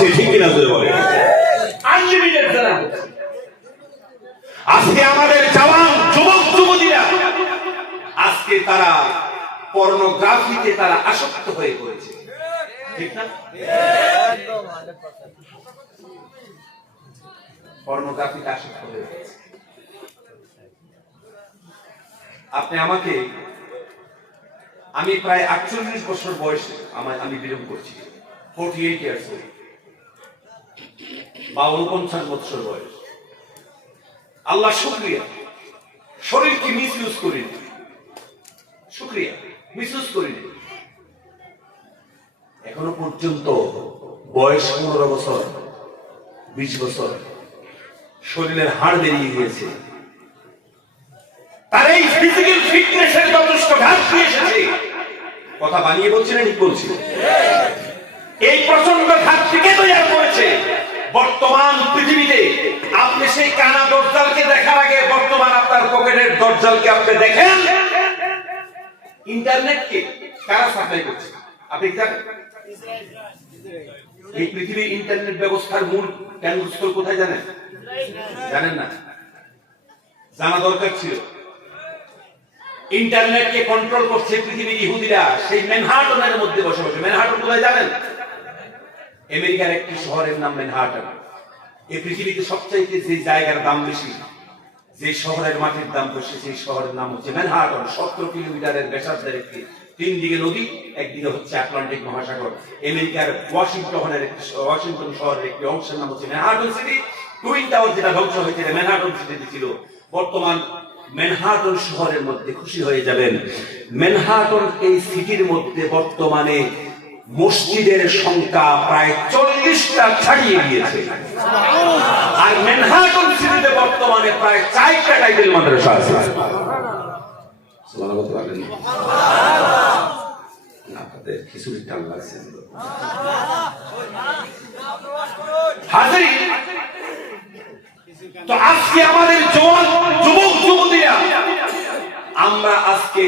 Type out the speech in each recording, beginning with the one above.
হচ্ছে ঠিক কিনা বলে। আনলিমিটেড জানা আজকে আমাদের জওয়ান যুবক যুবতীরা আজকে তারা পর্নোগ্রাফিতে তারা আসক্ত হয়ে পড়েছে। ঠিক না? পর্নোগ্রাফিতে আসক্ত হয়ে পড়েছে। আপনি আমাকে আমি প্রায় আটচল্লিশ বছর বয়সে আমার আমি বিলম্ব করছি। ফোর্টি এইট ইয়ার্স বা উনপঞ্চাশ বছর বয়স। আল্লাহ শুক্রিয়া। শরীরকে মিস ইউজ করিনি শুক্রিয়া মিস ইউজ করিনি এখনও পর্যন্ত বয়স পনেরো বছর, বিশ বছর। শরীরের হাড় বেরিয়ে গিয়েছে। তার এই ফিজিক্যাল ফিটনেসের যথেষ্ট ঘাটতি এসেছে। কথা বানিয়ে বলছি না ঠিক বলছি। এই প্রচণ্ড ঘাটতি কে তৈরি করেছে। বর্তমান পৃথিবীতে আপনি সেই কানা দরজালকে দেখার আগে বর্তমান আপনার পকেটের দরজালকে আপনি দেখেন। ইন্টারনেটকে কারা সাপ্লাই করছে? আপনি এই পৃথিবীর ইন্টারনেট ব্যবস্থার মূল কেন্দ্রস্থল কোথায় জানেন? জানেন না? জানা দরকার ছিল। ইন্টারনেটকে কন্ট্রোল করছে পৃথিবীর ইহুদিরা, সেই ম্যানহাটনের মধ্যে বসে বসে। ম্যানহাটন কোথায় জানেন? আমেরিকার একটি শহরের নাম ম্যানহাটন। এই পৃথিবীতে সবচাইতে যে জায়গার দাম বেশি, যে শহরের মাটির দাম বেশি, সেই শহরের নাম হচ্ছে ম্যানহাটন। সত্তর কিলোমিটারের ব্যাসার্ধের একটি তিন দিকে নদী, একদিকে হচ্ছে আটলান্টিক মহাসাগর। আমেরিকার ওয়াশিংটনের একটি ওয়াশিংটন শহরের একটি অংশের নাম হচ্ছে ম্যানহাটন সিটি। টুইন টাওয়ার যেটা ধ্বংস হয়েছিল ম্যানহাটন সিটিতে ছিল। বর্তমান ম্যানহাটন শহরের মধ্যে খুশি হয়ে যাবেন। ম্যানহাটন এই সিটির মধ্যে বর্তমানে মসজিদের সংখ্যা প্রায় চল্লিশটা ছাড়িয়ে গিয়েছে। আর ম্যানহাটন সিটিতে বর্তমানে প্রায় চারটা টাইটেল মাদ্রাসা আছে। আমরা আজকে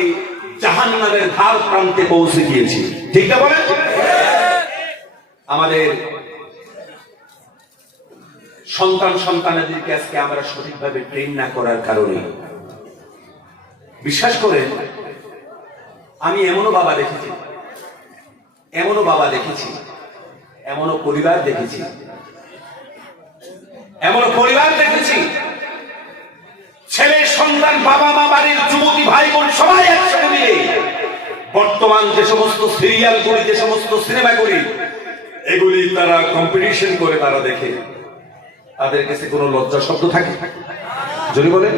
জাহান্নামের ধার প্রান্তে পৌঁছে গিয়েছি। ঠিক না বলেন? আমাদের সন্তান সন্তানাদেরকে আজকে আমরা সঠিকভাবে ট্রেন না করার কারণে। বিশ্বাস করেন, আমি এমনও বাবা দেখেছি, এমনও বাবা দেখেছি, এমনও পরিবার দেখেছি, এমনও পরিবার দেখেছি বর্তমান যে সমস্ত সিরিয়াল করি, যে সমস্ত সিনেমা করি, এগুলি তারা কম্পিটিশন করে, তারা দেখে। তাদের কাছে কোনো লজ্জা শব্দ থাকে? যদি বলেন।